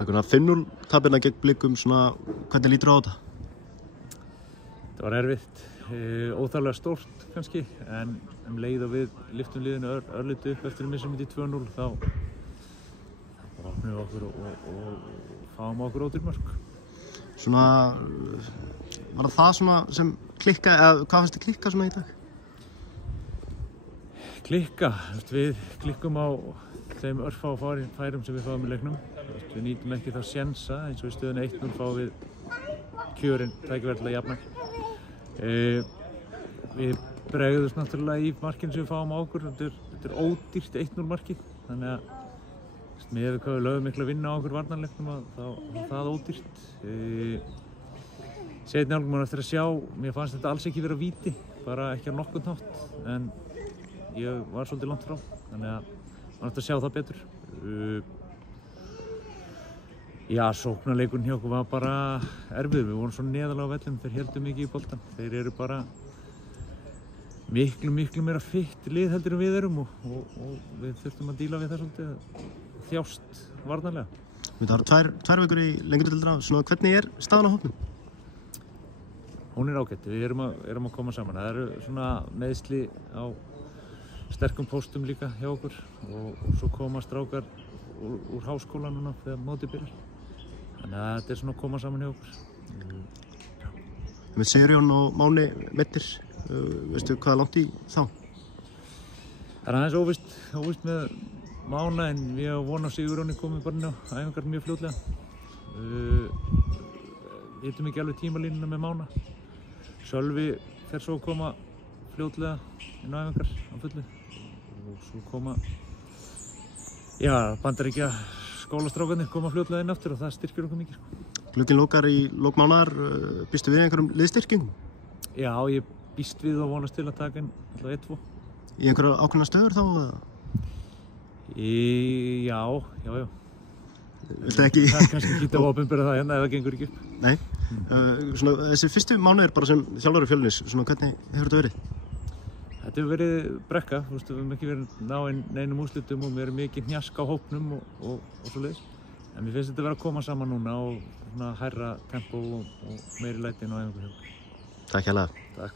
Þannig að 5-0 tapirna gegn Blikum, svona, hvernig lítur á þetta? Það var erfitt, óþarflega stórt kannski, en leið og við lyftum liðinu örlítið upp eftir að missa í 2-0, þá opnum við okkur og fáum okkur ódýr mörk. Svona, var það svona sem klikka, eða hvað finnst þið klikka svona í dag? Klikka, við klikkum á þeim örfá færum sem við fáum í leiknum. Við nýtum ekki þá sjensa, eins og í stöðunni 1-0 fáum við kjörinn tækifæri til að jafna. Við bregðumst náttúrulega í markinu sem við fáum á okkur. Þetta er ódýrt 1-0 markið, þannig að með hvað við lögum miklu að vinna á okkur varnarleiknum þá er það ódýrt. Seinni hálfleikur eftir að sjá, mér fannst þetta alls ekki vera víti, bara ekki á nokkurn hátt, en ég var svolítið langt frá, þannig að maður ætti að sjá það betur. Já, sóknarleikurinn hjá okkur var bara erfiður, við vorum svo neðarlega á vellinum, þeir héldu mikið í boltann. Þeir eru bara miklu meira fitt lið heldur en við erum og við þurftum að díla við það svolítið, þjást varnarlega. Það var tvær vikur í lengri deildina, svona hvernig er staðan á hópnum? Hún er ágætt, við erum að koma saman. Það eru svona meiðsli á sterkum póstum líka hjá okkur og svo koma strákar úr háskóla núna þegar mótið byrjar. Þannig að þetta er svona að koma saman hjá okkur. Með Sigurjón og Máni meiddir, veistu hvað er langt í þá? Það er aðeins óvíst með Mána, en við á von á Sigurjóni komið bara inn á æfingar mjög fljótlega. Við hittum ekki alveg tímalínuna með Mána. Sölvi fer svo að koma fljótlega inn á æfingar á fullu og svo koma Bandaríkja skólastrákarnir koma fljótlega inn aftur og það styrkir okkur mikið. Glugginn lokar í lok mánaðar, býstu við einhverjum liðstyrkingum? Já, ég býst við og vonast til að taka inn alltaf 1-2. Í einhverju ákveðna stöður þá? Já. Viltu ekki? Það er kannski ekki að opinbera það hérna ef það gengur ekki upp. Nei. Svona, þessi fyrstu mánuðir bara sem þjálfari Fjölnis, svona hvernig hefur þetta verið? Þetta hefur verið brekka, við höfum ekki verið náinn neinum úrslitum og við erum mikið hnjask á hópnum og svoleiðis. En mér finnst þetta vera að koma saman núna og svona hærra tempó og meiri læti inn á æfingu hjá okkur. Takk hérlega. Takk.